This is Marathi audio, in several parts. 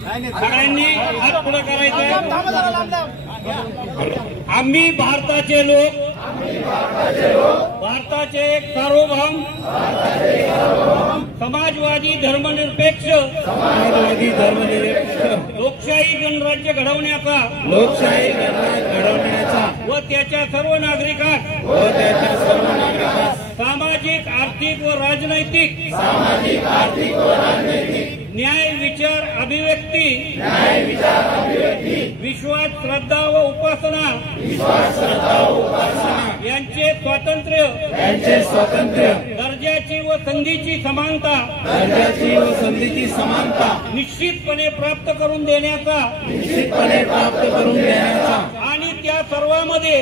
सगळ्यांनी हात पुढे करायचं. आम्ही भारताचे लोक, भारताचे सार्वभौम समाजवादी धर्मनिरपेक्ष लोकशाही गणराज्य घडवण्याचा व त्याच्या सर्व नागरिकांस सामाजिक आर्थिक व राजनैतिक न्याय विचार अभिव्यक्ती विश्वास श्रद्धा व उपासना यांचे स्वातंत्र्य दर्जाची व संधीची समानता निश्चितपणे प्राप्त करून देण्याचा आणि त्या सर्वांमध्ये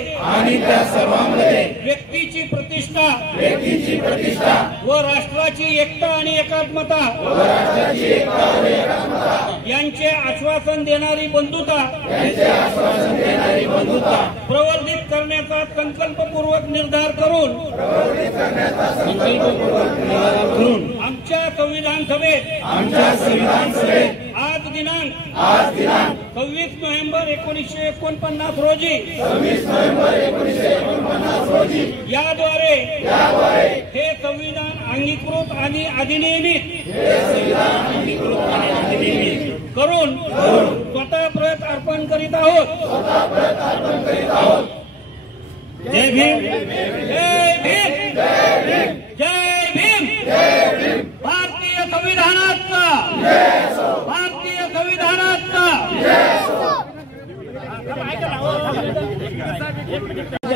व्यक्तीची प्रतिष्ठा व राष्ट्राची एकता आणि एकात्मता यांचे आश्वासन देणारी बंधुता प्रवर्धित करण्याचा संकल्पपूर्वक निर्धार करून आमच्या संविधान सभेत आज दिनांक 26 नोव्हेंबर 1949 रोजी याद्वारे हे संविधान अंगीकृत आणि अधिनियमित करून स्वतः प्रत अर्पण करीत आहोत. जय भीम, जय भीम, जय भीम. भारतीय संविधानाचा, भारतीय संविधानाचा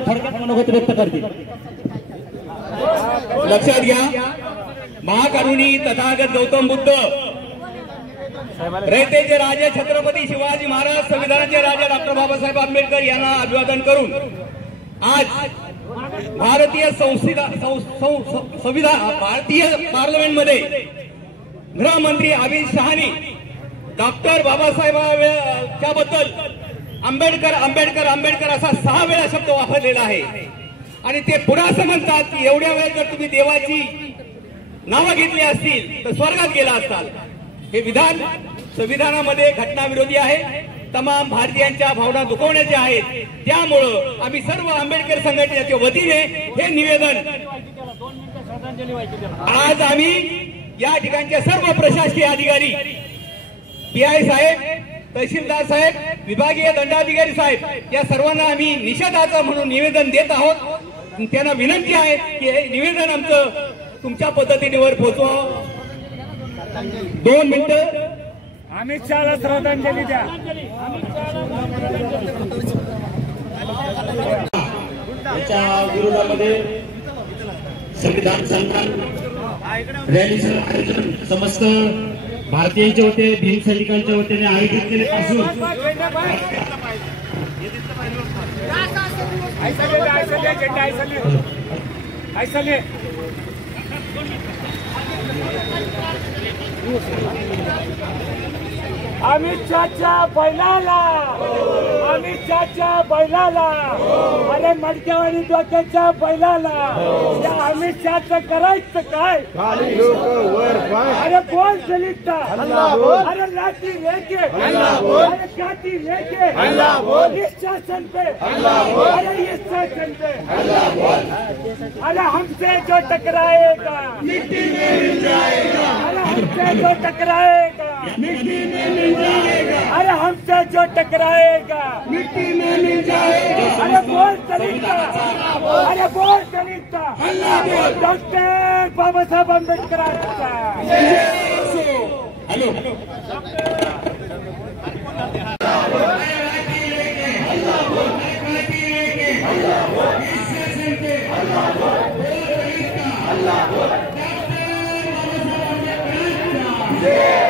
थोडक्यात मनोगत व्यक्त करते. लक्षात घ्या, महाकरुणी तथागत गौतम बुद्ध, रयतेचे राजे छत्रपती शिवाजी महाराज, संविधानाचे राजा डॉक्टर बाबासाहेब आंबेडकर यांना अभिवादन करून आज भारतीय संविधान भारतीय पार्लमेंटमध्ये गृहमंत्री अमित शहानी डॉक्टर बाबासाहेबांच्या बद्दल आंबेडकर आंबेडकर आंबेडकर असा 6 वेळा शब्द वापरलेला आहे. आणि ते पुन्हा असं म्हणतात की एवढ्या वेळ जर तुम्ही देवाची नावं घेतली असतील तर स्वर्गात गेला असताल. हे विधान संविधानामध्ये घटनाविरोधी आहे, तमाम भारतीयांच्या भावना दुखवण्याचे आहेत. त्यामुळं आम्ही सर्व आंबेडकर संघटनेच्या वतीने हे निवेदन आज आम्ही या ठिकाणचे सर्व प्रशासकीय अधिकारी, PI साहेब, तहसीलदार साहेब, विभागीय दंडाधिकारी साहेब या सर्वांना आम्ही निषेधाचं म्हणून निवेदन देत आहोत. त्यांना विनंती आहे की हे निवेदन आमचं तुमच्या पद्धतीने वर पोहोचवा. 2 मिनिटं अमित शहाला श्रद्धांजली द्या. त्याच्या विरोधामध्ये संविधान सन्मान रॅलीचं आयोजन समस्त भारतीयांच्या वतीने, भीम सैनिकांच्या वतीने आयोजित केले असून अमित शहाच्या बैलाला, अमित शहाच्या बैलाला, अरे मडक्यावानी डोक्याच्या बैलाला या अमित शहाचं करायचं काय? अरे बोल दलिता, अरे लाठी लेके, अरे काठी लेके इस शासन पे, अरे इस शासन पे, अरे हमसे जो टकराएगा मिट्टी में मिल जाएगा, अरे हमसे जो टकराएगा मिट्टी में मिल जाएगा, अरे हमसे जो टकराएगा मिट्टी में मिल जाएगा. अरे बोल दलिता, अरे बोल दलिता, डॉक्टर बाबासाहेब आंबेडकरांचा. हॅलो जय